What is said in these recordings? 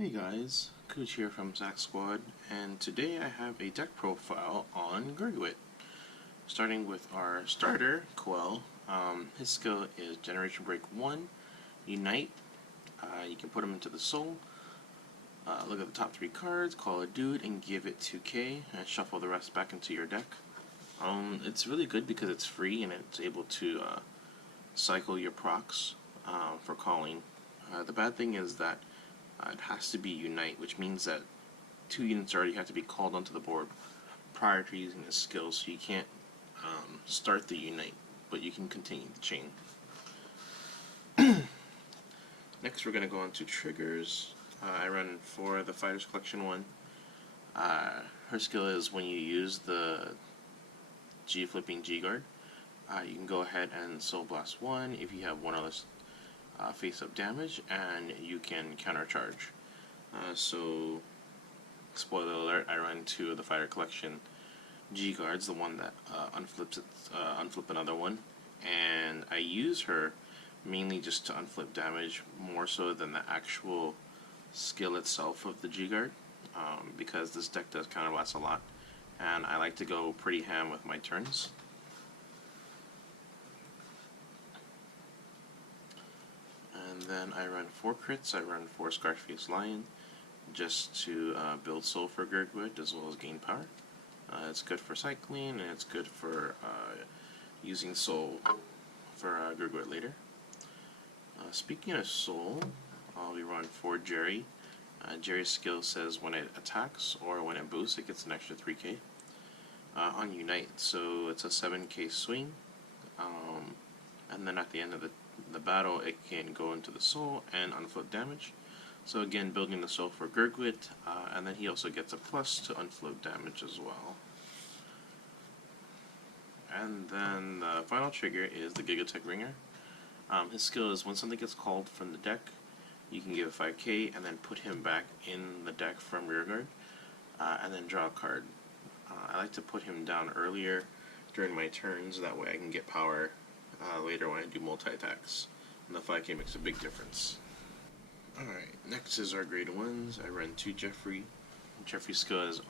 Hey guys, Kooj here from Zack Squad, and today I have a deck profile on Gurguit. Starting with our starter, Quell. His skill is Generation Break 1, Unite. You can put him into the Soul. Look at the top 3 cards, call a dude, and give it 2k, and shuffle the rest back into your deck. It's really good because it's free and it's able to cycle your procs for calling. The bad thing is that it has to be Unite, which means that 2 units already have to be called onto the board prior to using this skill, so you can't start the Unite, but you can continue the chain. Next we're going to go on to triggers. I run for the Fighters Collection one. Her skill is when you use the G-flipping G-guard, you can go ahead and Soul Blast 1 if you have one other face-up damage, and you can countercharge. So, spoiler alert, I run 2 of the Fighter Collection G-guards, the one that unflip another one, and I use her mainly just to unflip damage more so than the actual skill itself of the G-guard, because this deck does counterblast a lot, and I like to go pretty ham with my turns. And then I run 4 crits. I run 4 Scarface Lion just to build soul for Gurguit as well as gain power. It's good for cycling, and it's good for using soul for Gurguit later. Speaking of soul, we run 4 Jerry. Jerry's skill says when it attacks or when it boosts, it gets an extra 3k on Unite. So it's a 7k swing, and then at the end of the battle, it can go into the soul and unflip damage. So again, building the soul for Gurguit, and then he also gets a plus to unflip damage as well. And then the final trigger is the Gigatech Ringer. His skill is when something gets called from the deck, you can give it 5k and then put him back in the deck from rearguard, and then draw a card. I like to put him down earlier during my turns, that way I can get power later when I do multi-attacks, and the 5k makes a big difference. Alright, next is our grade 1s. I run 2 Jeffrey. Jeffrey's skill is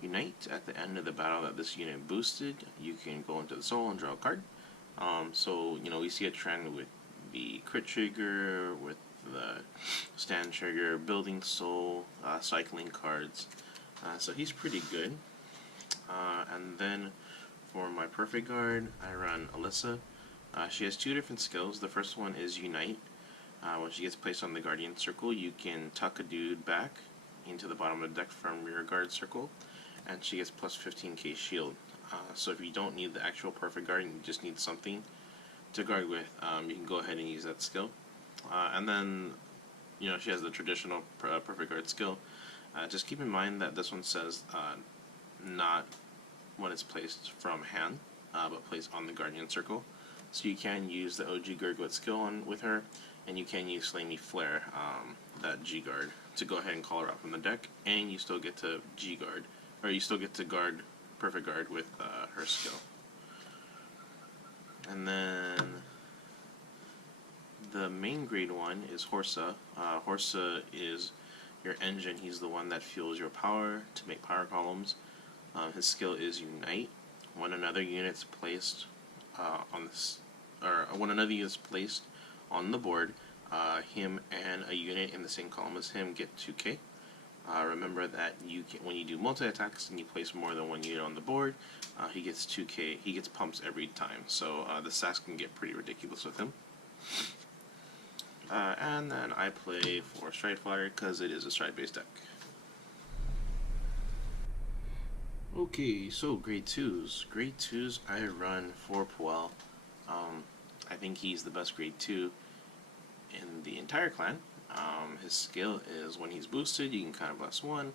Unite. At the end of the battle that this unit boosted, you can go into the soul and draw a card. So, we see a trend with the crit trigger, with the stand trigger, building soul, cycling cards. So he's pretty good. And then for my perfect guard, I run Alyssa. She has 2 different skills. The first one is Unite. When she gets placed on the Guardian Circle, you can tuck a dude back into the bottom of the deck from your guard circle, and she gets plus 15k shield. So if you don't need the actual perfect guard, and you just need something to guard with, you can go ahead and use that skill. And then, she has the traditional perfect guard skill. Just keep in mind that this one says not when it's placed from hand, but placed on the Guardian Circle. So you can use the OG Gurguit skill with her, and you can use Slay Me Flare, that G-guard, to go ahead and call her out from the deck, and you still get to G-guard, or you still get to guard perfect guard with her skill. And then the main grade 1 is Horsa. Horsa is your engine. He's the one that fuels your power to make power columns. His skill is Unite. When another unit's placed when another unit's placed on the board, him and a unit in the same column as him get 2k. Remember that when you do multi-attacks and you place more than one unit on the board, he gets 2k. He gets pumps every time, so the stats can get pretty ridiculous with him. And then I play for Stride Flyer because it is a stride-based deck. Okay, so grade 2s. Grade 2s, I run for Puel. I think he's the best grade 2 in the entire clan. His skill is when he's boosted, you can counterblast 1,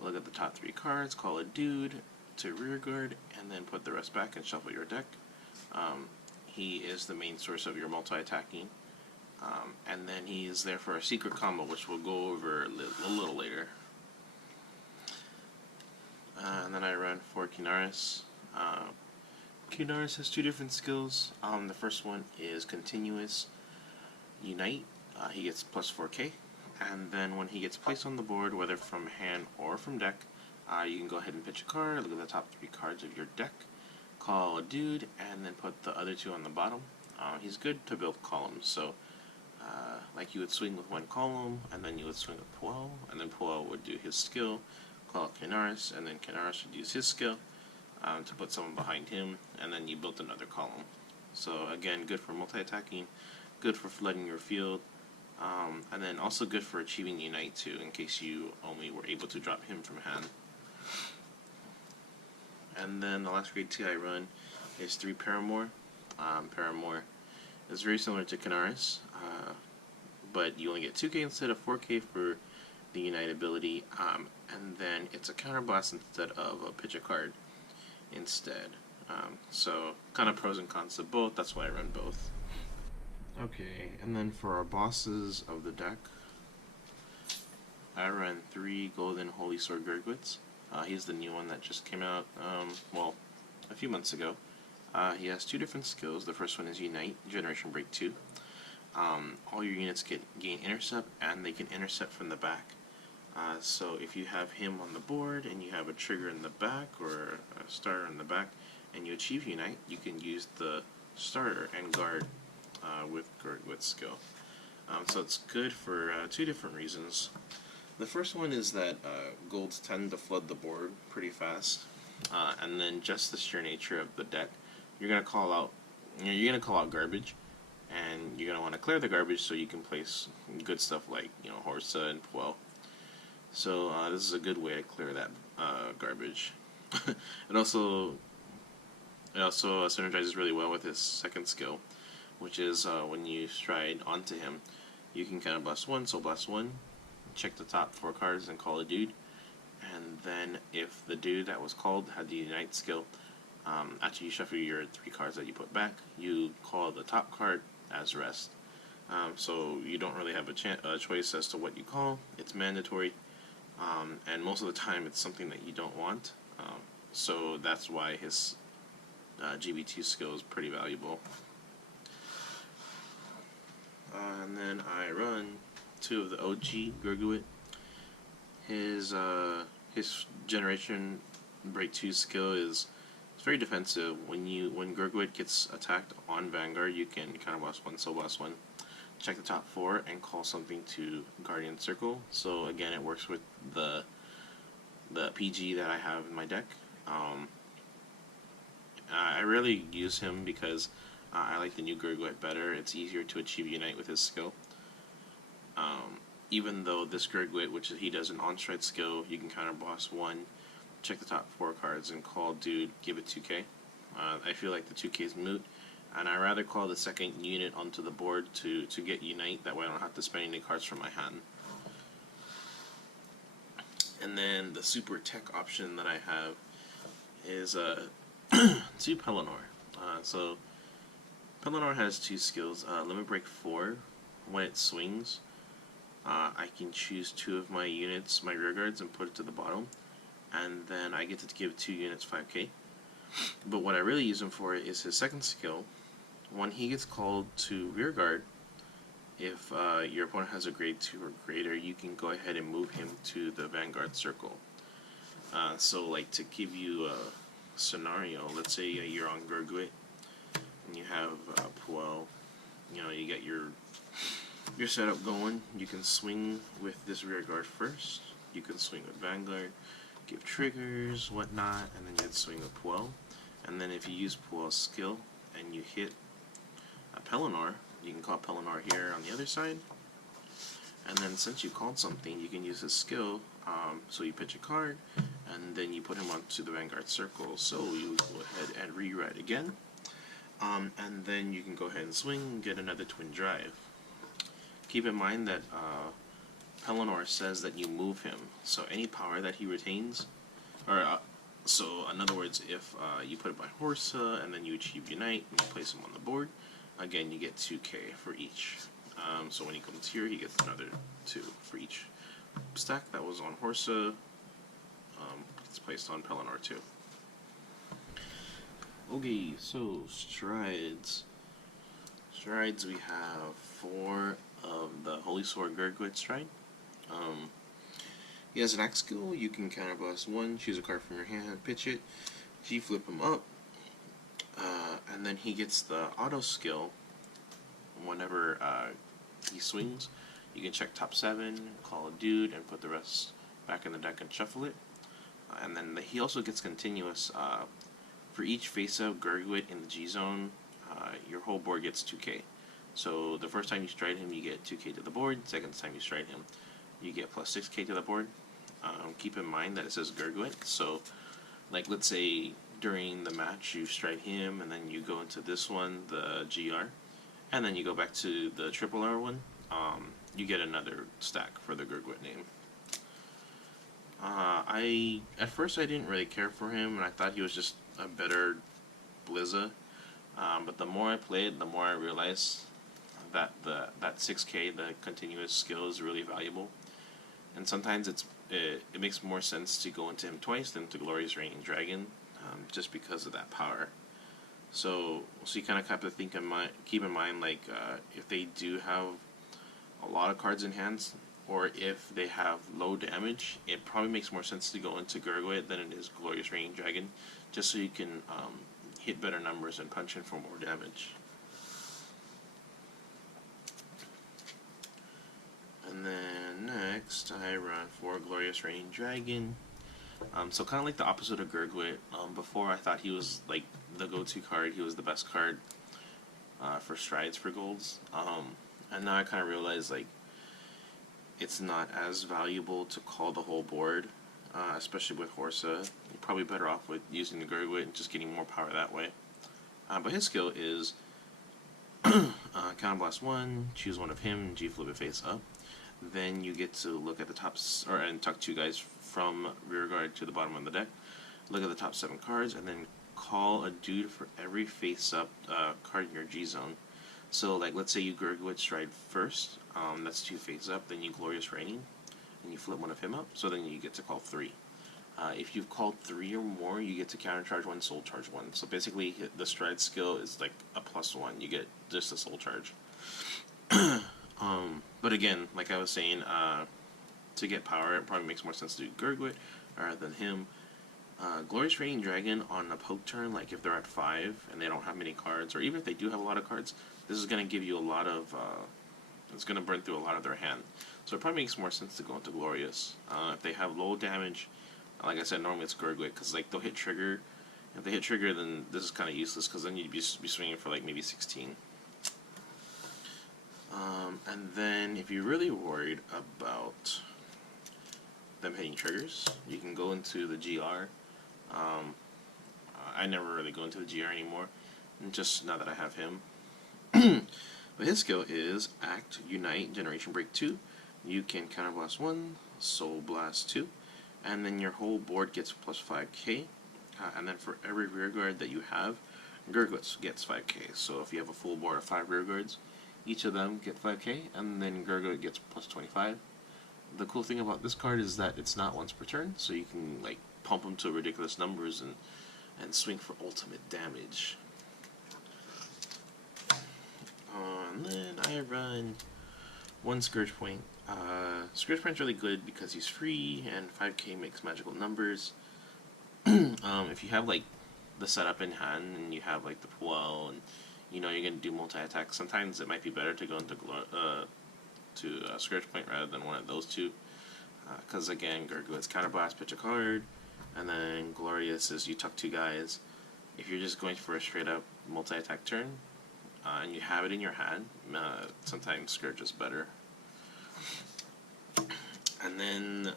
look at the top 3 cards, call a dude to rearguard, and then put the rest back and shuffle your deck. He is the main source of your multi-attacking. And then he's there for a secret combo, which we'll go over a little later. And then I run for Kinaris. Kinaris has 2 different skills. The first one is Continuous Unite. He gets plus 4k. And then when he gets placed on the board, whether from hand or from deck, you can go ahead and pitch a card, look at the top 3 cards of your deck, call a dude, and then put the other 2 on the bottom. He's good to build columns, so like you would swing with 1 column, and then you would swing with Puel, and then Puel would do his skill, call Canaris, and then Canaris would use his skill to put someone behind him, and then you built another column. So again, good for multi-attacking, good for flooding your field, and then also good for achieving Unite too, in case you only were able to drop him from hand. And then the last grade 2 I run is 3 Paramore. Paramore is very similar to Canaris, but you only get 2k instead of 4k for the Unite ability, and then it's a counterblast instead of a pitch a card instead. So kind of pros and cons of both, that's why I run both. Okay, and then for our bosses of the deck, I run 3 Golden Holy Sword Gurguits. He's the new one that just came out, well, a few months ago. He has 2 different skills. The first one is Unite, Generation Break 2. All your units gain intercept, and they can intercept from the back. So if you have him on the board, and you have a trigger in the back, or a starter in the back, and you achieve Unite, you can use the starter and guard with Gurguit's skill. So it's good for 2 different reasons. The first one is that golds tend to flood the board pretty fast, and then just the sheer nature of the deck, you're gonna call out garbage, and you're gonna want to clear the garbage so you can place good stuff like Horsa and Puel. So this is a good way to clear that garbage. It also synergizes really well with his second skill, which is when you stride onto him, you can kind of blast 1, so blast 1, check the top 4 cards and call a dude, and then if the dude that was called had the Unite skill, after you shuffle your 3 cards that you put back, you call the top card as rest. So you don't really have a choice as to what you call. It's mandatory, and most of the time it's something that you don't want. So that's why his GB2 skill is pretty valuable. And then I run 2 of the OG Gurguit. His Generation Break 2 skill is very defensive. When Gurguit gets attacked on Vanguard, you can kind of blast 1, so blast 1, check the top 4, and call something to Guardian Circle. So again, it works with the PG that I have in my deck. I rarely use him because I like the new Gurguit better. It's easier to achieve Unite with his skill. Even though this Gurguit, which he does an on-stride skill, you can counter blast 1, check the top 4 cards, and call dude, give it 2k. I feel like the 2k is moot, and I rather call the second unit onto the board to get Unite, that way I don't have to spend any cards from my hand. And then the super tech option that I have is 2 Pelennor. So Pelennor has 2 skills. Limit Break 4, when it swings, I can choose 2 of my units, my rear guards, and put it to the bottom, and then I get to give 2 units 5k. But what I really use him for is his second skill. When he gets called to rear guard, if your opponent has a grade 2 or greater, you can go ahead and move him to the Vanguard circle. So like, to give you a scenario, let's say you're on Gurguit and you have Puel, you get your setup going. You can swing with this rear guard first, you can swing with Vanguard, give triggers, whatnot, and then you'd swing with Puel. And then if you use Puel's skill and you hit a Pelennor, you can call Pelennor here on the other side. And then since you called something, you can use his skill, so you pitch a card, and then you put him onto the Vanguard circle. So you go ahead and rewrite again, and then you can go ahead and swing and get another Twin Drive. Keep in mind that Pelennor says that you move him, so any power that he retains, or so in other words, if you put it by Horsa and then you achieve Unite and you place him on the board, again you get 2k for each. So when he comes here, he gets another 2 for each stack that was on Horsa. It's placed on Pelennor too. Okay, so strides. Strides, we have 4 of the Holy Sword Gurguit stride. Um, he has an axe skill. You can counterblast one, choose a card from your hand, pitch it, G flip him up, and then he gets the auto skill whenever he swings. You can check top 7, call a dude, and put the rest back in the deck and shuffle it. And then he also gets continuous. For each face-up Gurguit in the G zone, your whole board gets 2k. So the first time you stride him, you get 2k to the board. Second time you stride him, you get plus 6k to the board. Keep in mind that it says Gurguit, so like let's say during the match you stride him, and then you go into this one, the GR, and then you go back to the triple R one, you get another stack for the Gurguit name. At first I didn't really care for him, and I thought he was just a better Blizza. But the more I played, the more I realized that that 6k, the continuous skill, is really valuable. And sometimes it makes more sense to go into him twice than to Glorious Reigning Dragon, just because of that power. So you kind of have to keep in mind, like if they do have a lot of cards in hands, or if they have low damage, it probably makes more sense to go into Gurguit than it is Glorious Reigning Dragon, just so you can hit better numbers and punch in for more damage. And then next, I run for Glorious Reigning Dragon. So kind of like the opposite of Gurguit. Before I thought he was like the go-to card, he was the best card for strides for golds. And now I kind of realize like it's not as valuable to call the whole board, especially with Horsa. You're probably better off with using the Gurguit and just getting more power that way. But his skill is counterblast 1, choose one of him, G flip it face up. Then you get to look at the tops, and tuck 2 guys from rear guard to the bottom of the deck. Look at the top 7 cards, and then call a dude for every face up card in your G zone. So like let's say you Gurguit stride first, that's 2 face up, then you Glorious Reigning, and you flip one of him up, so then you get to call 3. If you've called 3 or more, you get to countercharge 1, soul charge 1. So basically the stride skill is like a +1, you get just a soul charge. But again, like I was saying, to get power, it probably makes more sense to do Gurguit rather than him. Glorious Reigning Dragon on a poke turn, like if they're at 5 and they don't have many cards, or even if they do have a lot of cards, this is going to give you a lot of, it's going to burn through a lot of their hand. So it probably makes more sense to go into Glorious. If they have low damage, like I said, normally it's Gurguit, because like they'll hit trigger. If they hit trigger, then this is kind of useless, because then you'd be swinging for like maybe 16. And then if you're really worried about them hitting triggers, you can go into the GR. I never really go into the GR anymore, just now that I have him. But his skill is Act, Unite, Generation Break 2. You can counterblast 1, Soul Blast 2, and then your whole board gets plus 5k. And then for every rear guard that you have, Gurguit gets 5k. So if you have a full board of 5 rear guards, each of them get 5k, and then Gurguit gets plus 25. The cool thing about this card is that it's not once per turn, so you can like pump them to ridiculous numbers and swing for ultimate damage. And then I run 1 Scourge Point. Scourge Point's really good because he's free, and 5k makes magical numbers. If you have like the setup in hand and you have like the Puel, and you know you're gonna do multi-attack, sometimes it might be better to go into Scourge Point rather than one of those two, because again, Gurguit's counterblast, pitch a card, and then Glorious is you tuck 2 guys. If you're just going for a straight up multi-attack turn and you have it in your hand, sometimes Scourge is better. And then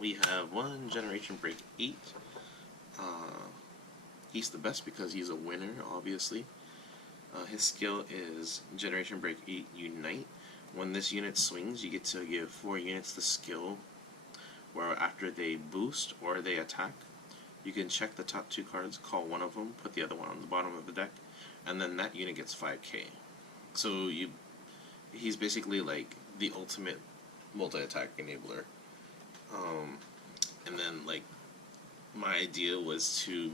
we have 1 Generation Break 8. He's the best because he's a winner, obviously. His skill is Generation Break 8 Unite. When this unit swings, you get to give 4 units the skill where after they boost or they attack, you can check the top 2 cards, call one of them, put the other one on the bottom of the deck, and then that unit gets 5k. So he's basically like the ultimate multi-attack enabler. And then like my idea was to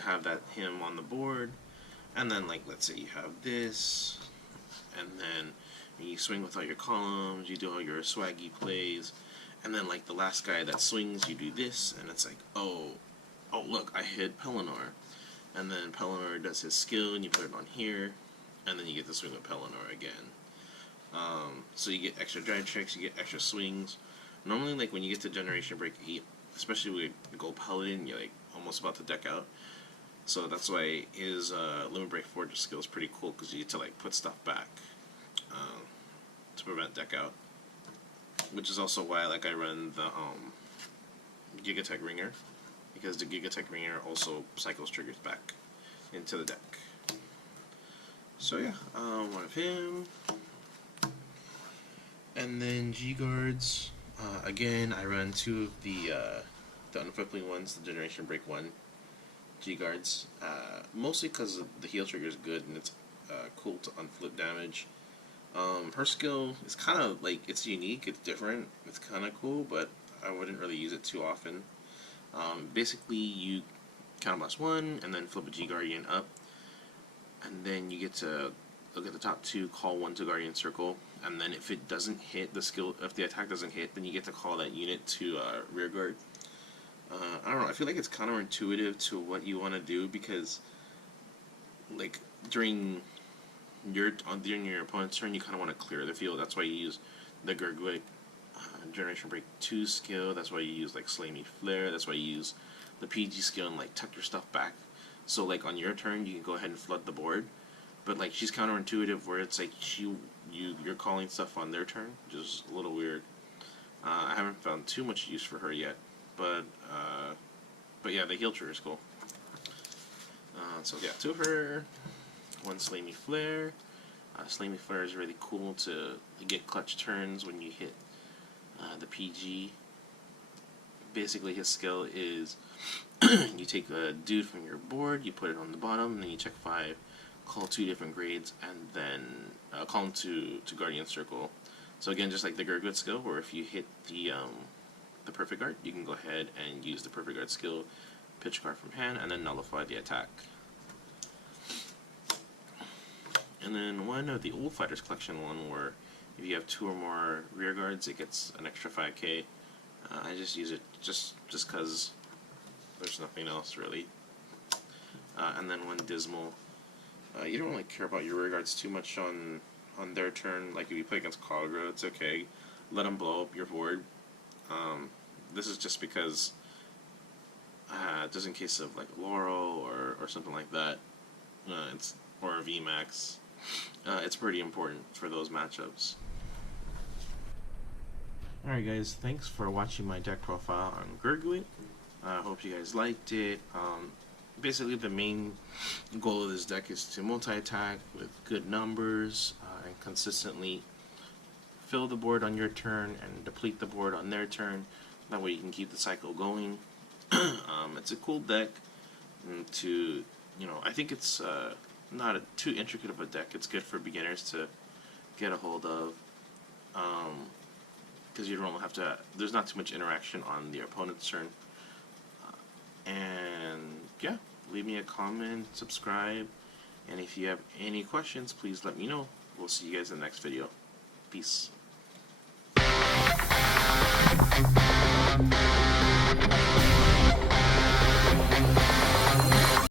have that him on the board, and then like let's say you have this, and then You swing with all your columns, you do all your swaggy plays, and then like the last guy that swings, you do this, and it's like, oh look, I hit Pelennor. And then Pelennor does his skill, and you put it on here, and then you get to swing with Pelennor again. So you get extra drive checks, you get extra swings. Normally, like when you get to Generation Break 8, especially with Gold Paladin, you're like almost about to deck out. So that's why his Limit Break Forge skill is pretty cool, because you get to like put stuff back to prevent deck out. Which is also why like I run the Gigatech Ringer, because the Gigatech Ringer also cycles triggers back into the deck. So yeah, one of him. And then G-Guards. Again, I run two of the unflipping ones, the Generation Break 1 G-Guards. Mostly because the heal trigger is good and it's cool to unflip damage. Her skill is kind of like, it's unique, it's different, it's kind of cool, but I wouldn't really use it too often. Basically, you counterblast 1 and then flip a G-Guardian up, and then you get to look at the top 2, call 1 to Guardian Circle, and then if it doesn't hit the skill, if the attack doesn't hit, then you get to call that unit to Rearguard. I don't know, I feel like it's counterintuitive to what you want to do, because like during your opponent's turn, you kind of want to clear the field. That's why you use the Gurguit Generation Break 2 skill. That's why you use like Slay Me Flare. That's why you use the PG skill and like tuck your stuff back. So like on your turn, you can go ahead and flood the board. But like she's counterintuitive, where it's like you're calling stuff on their turn, which is a little weird. I haven't found too much use for her yet, but yeah, the heal trigger is cool. So yeah, 2 of her, 1 Slay Me Flare. Slay Me Flare is really cool to get clutch turns when you hit the PG. Basically, his skill is you take a dude from your board, you put it on the bottom, and then you check 5, call 2 different grades, and then call him to Guardian Circle. So again, just like the Gurguit skill, where if you hit the Perfect Guard, you can go ahead and use the Perfect Guard skill, pitch card from hand, and then nullify the attack. And then one of the Old Fighters Collection one, where if you have 2 or more rear guards, it gets an extra 5k. I just use it just because there's nothing else really. And then 1 Dismal. You don't really care about your rear guards too much on their turn. Like if you play against Kagura, it's okay. Let them blow up your board. This is just because just in case of like Laurel or something like that, or a VMAX. It's pretty important for those matchups. Alright guys, thanks for watching my deck profile on Gurguit. I hope you guys liked it. Basically the main goal of this deck is to multi-attack with good numbers and consistently fill the board on your turn and deplete the board on their turn. That way you can keep the cycle going. It's a cool deck to, I think it's not too intricate of a deck. It's good for beginners to get a hold of, because you don't have to, there's not too much interaction on the opponent's turn. And yeah, leave me a comment, subscribe, and if you have any questions, please let me know. We'll see you guys in the next video. Peace.